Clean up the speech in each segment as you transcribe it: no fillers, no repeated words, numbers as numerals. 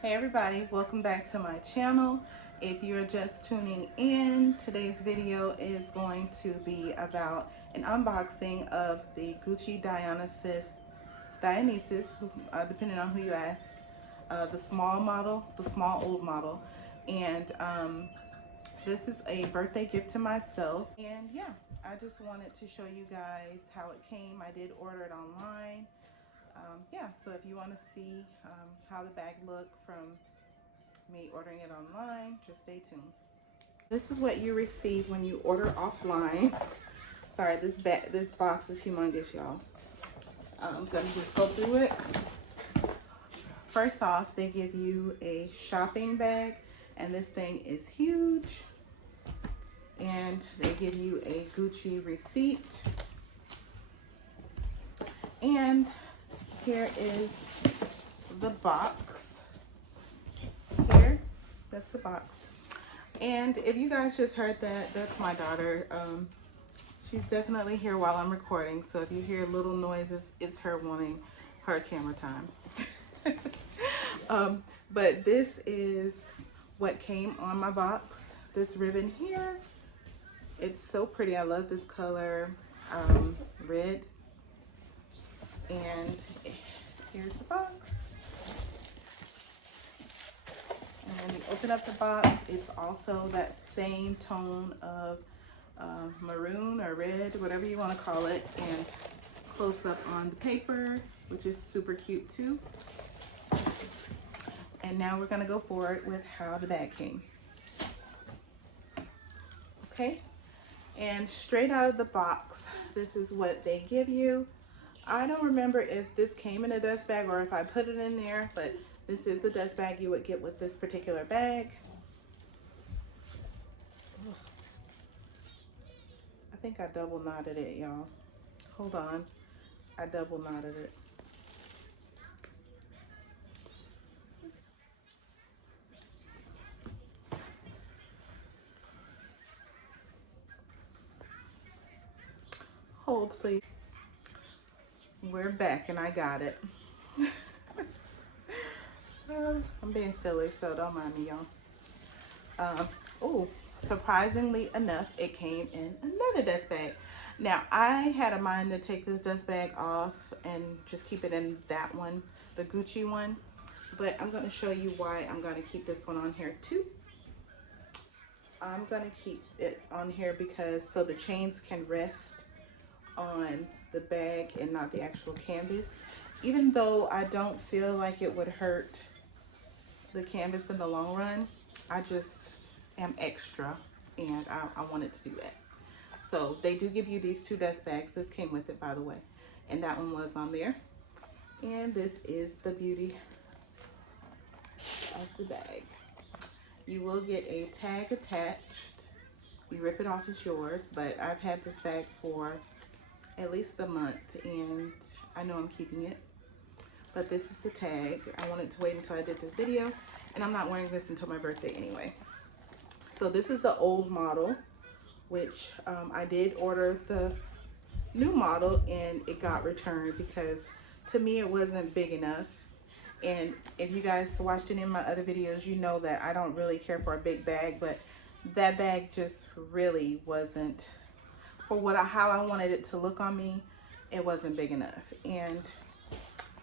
Hey everybody, welcome back to my channel. If you're just tuning in, today's video is going to be about an unboxing of the Gucci Dionysus, depending on who you ask, the small model, the small old model. And this is a birthday gift to myself. And yeah, I just wanted to show you guys how it came. I did order it online. Yeah, so if you want to see how the bag looked from me ordering it online, just stay tuned. This is what you receive when you order offline. Sorry, this box is humongous, y'all. I'm gonna just go through it. First off, they give you a shopping bag, and this thing is huge. And they give you a Gucci receipt. And here is the box. Here, that's the box. And if you guys just heard that, that's my daughter. She's definitely here while I'm recording. So if you hear little noises, it's her wanting her camera time. But this is what came on my box. This ribbon here, it's so pretty. I love this color, red. And here's the box. And when you open up the box, it's also that same tone of maroon or red, whatever you want to call it, and close up on the paper, which is super cute too. And now we're going to go forward with how the bag came. Okay, and straight out of the box, this is what they give you. I don't remember if this came in a dust bag or if I put it in there, but this is the dust bag you would get with this particular bag. I think I double knotted it, y'all. Hold on. I double knotted it. Hold, please. We're back and I got it. I'm being silly, so don't mind me, y'all. Oh, surprisingly enough, it came in another dust bag. Now, I had a mind to take this dust bag off and just keep it in that one, the Gucci one. But I'm going to show you why I'm going to keep this one on here too. I'm going to keep it on here because so the chains can rest on the bag and not the actual canvas. Even though I don't feel like it would hurt the canvas in the long run, I just am extra and I wanted to do that. So they do give you these two dust bags. This came with it, by the way, and that one was on there. And this is the beauty of the bag. You will get a tag attached. You rip it off, it's yours, but I've had this bag for at least a month and I know I'm keeping it. But this is the tag. I wanted to wait until I did this video, and I'm not wearing this until my birthday anyway. So this is the old model, which I did order the new model and it got returned because to me it wasn't big enough. And if you guys watched any of my other videos, you know that I don't really care for a big bag, but that bag just really wasn't for how I wanted it to look on me. It wasn't big enough. And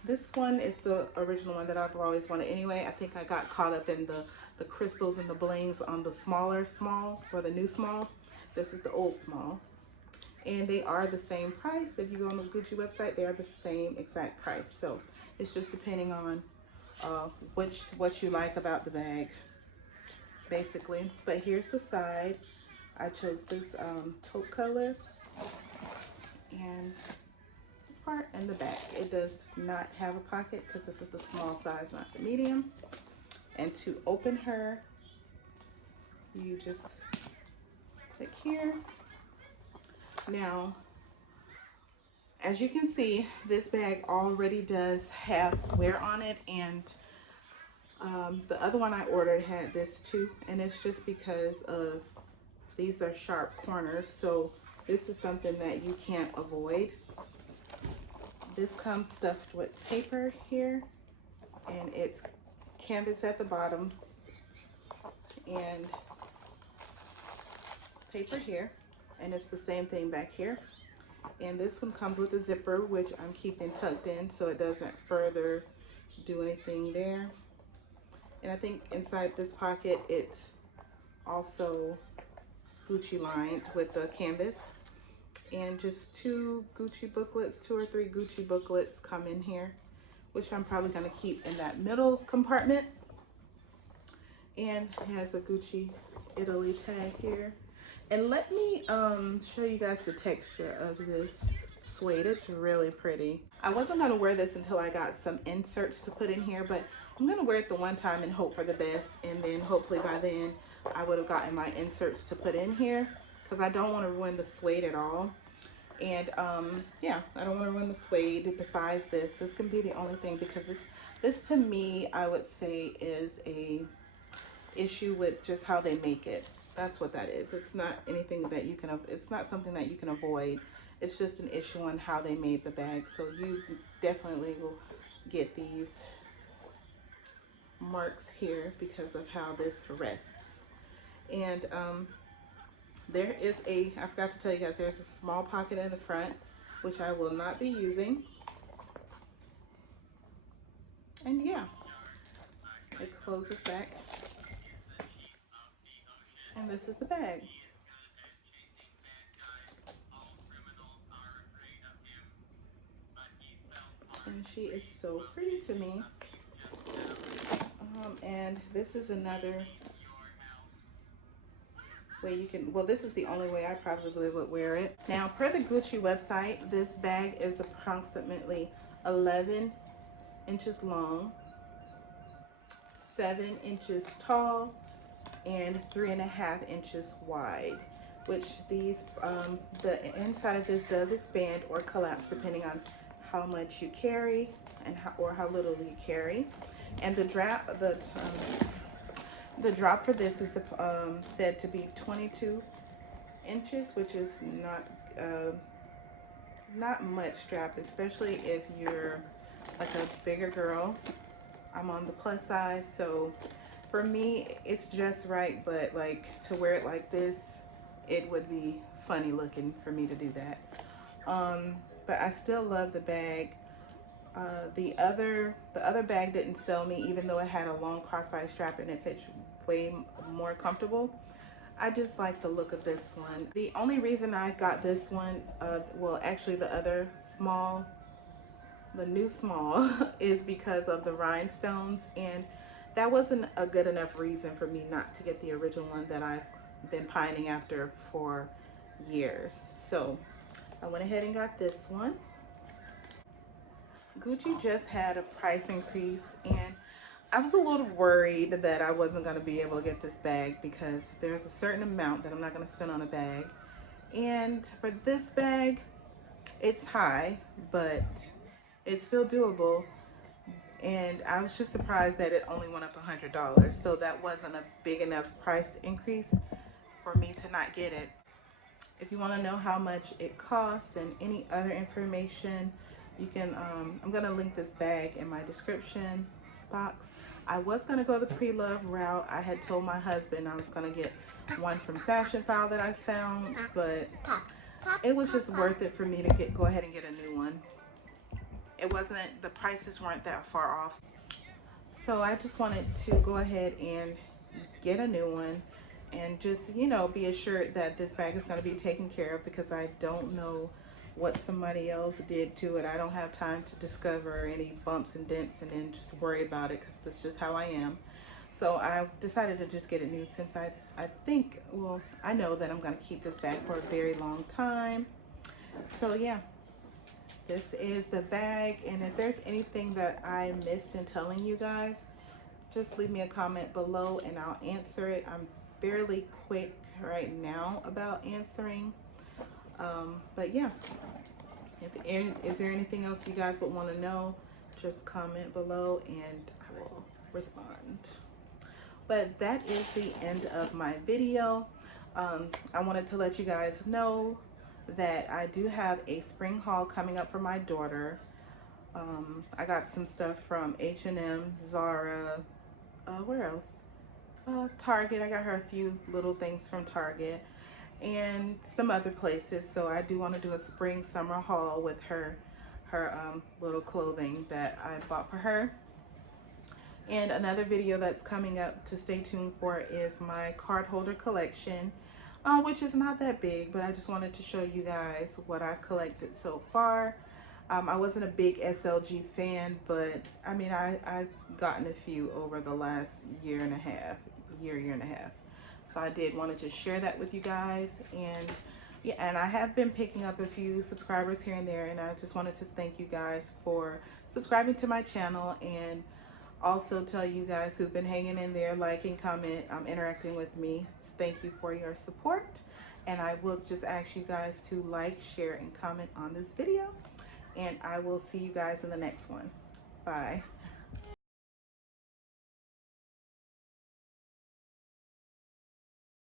this one is the original one that I've always wanted anyway. I think I got caught up in the crystals and the blings on the smaller small or the new small. This is the old small. And they are the same price. If you go on the Gucci website, they are the same exact price. So it's just depending on what you like about the bag, basically. But here's the side. I chose this taupe color. And part in the back, it does not have a pocket because this is the small size, not the medium. And to open her, you just click here. Now, as you can see, this bag already does have wear on it, and the other one I ordered had this too, and it's just because of these are sharp corners, so this is something that you can't avoid. This comes stuffed with paper here, and it's canvas at the bottom and paper here, and it's the same thing back here. And this one comes with a zipper, which I'm keeping tucked in so it doesn't further do anything there. And I think inside this pocket it's also Gucci lined with the canvas. And just two or three Gucci booklets come in here, which I'm probably going to keep in that middle compartment. And it has a Gucci Italy tag here. And let me show you guys the texture of this suede. It's really pretty. I wasn't going to wear this until I got some inserts to put in here, but I'm going to wear it the one time and hope for the best. And then hopefully by then I would have gotten my inserts to put in here, because I don't want to ruin the suede at all. And yeah, I don't want to ruin the suede. Besides this can be the only thing, because this to me, I would say, is a issue with just how they make it. That's what that is. It's not anything that you can, it's not something that you can avoid. It's just an issue on how they made the bag. So you definitely will get these marks here because of how this rests. And there is I forgot to tell you guys, there's a small pocket in the front, which I will not be using. And yeah, it closes back. And this is the bag. And she is so pretty to me. And this is another way you can, well, this is the only way I probably would wear it. Now, per the Gucci website, this bag is approximately 11 inches long, 7 inches tall, and 3.5 inches wide, which these the inside of this does expand or collapse depending on how much you carry and how little you carry. And the drop for this is said to be 22 inches, which is not much strap, especially if you're like a bigger girl. I'm on the plus size, so for me it's just right, but like to wear it like this, it would be funny looking for me to do that. But I still love the bag. The other bag didn't sell me, even though it had a long crossbody strap and it fits way more comfortable. I just like the look of this one. The only reason I got this one, well, actually the new small is because of the rhinestones, and that wasn't a good enough reason for me not to get the original one that I've been pining after for years. So I went ahead and got this one. Gucci just had a price increase, and I was a little worried that I wasn't going to be able to get this bag, because there's a certain amount that I'm not going to spend on a bag. And for this bag, it's high, but it's still doable. And I was just surprised that it only went up $100. So that wasn't a big enough price increase for me to not get it. If you want to know how much it costs and any other information, you can, I'm going to link this bag in my description box. I was going to go the pre-love route. I had told my husband I was going to get one from Fashion File that I found, but it was just worth it for me to go ahead and get a new one. It wasn't, the prices weren't that far off. So I just wanted to go ahead and get a new one and just, you know, be assured that this bag is going to be taken care of, because I don't know what somebody else did to it. I don't have time to discover any bumps and dents and then just worry about it, because that's just how I am. So I decided to just get it new, since I think, well, I know that I'm going to keep this bag for a very long time. So yeah, this is the bag. And if there's anything that I missed in telling you guys, just leave me a comment below and I'll answer it. I'm fairly quick right now about answering. But yeah, is there anything else you guys would want to know, just comment below and I will respond. But that is the end of my video. I wanted to let you guys know that I do have a spring haul coming up for my daughter. I got some stuff from H&M, Zara, where else? Target. I got her a few little things from Target and some other places. So I do want to do a spring summer haul with her little clothing that I bought for her. And another video that's coming up to stay tuned for is my card holder collection, which is not that big, but I just wanted to show you guys what I've collected so far. I wasn't a big SLG fan, but I mean, I've gotten a few over the last year and a half. So I did want to just share that with you guys. And yeah, and I have been picking up a few subscribers here and there, and I just wanted to thank you guys for subscribing to my channel, and also tell you guys who've been hanging in there, liking, comment, interacting with me. Thank you for your support. And I will just ask you guys to like, share, and comment on this video. And I will see you guys in the next one. Bye.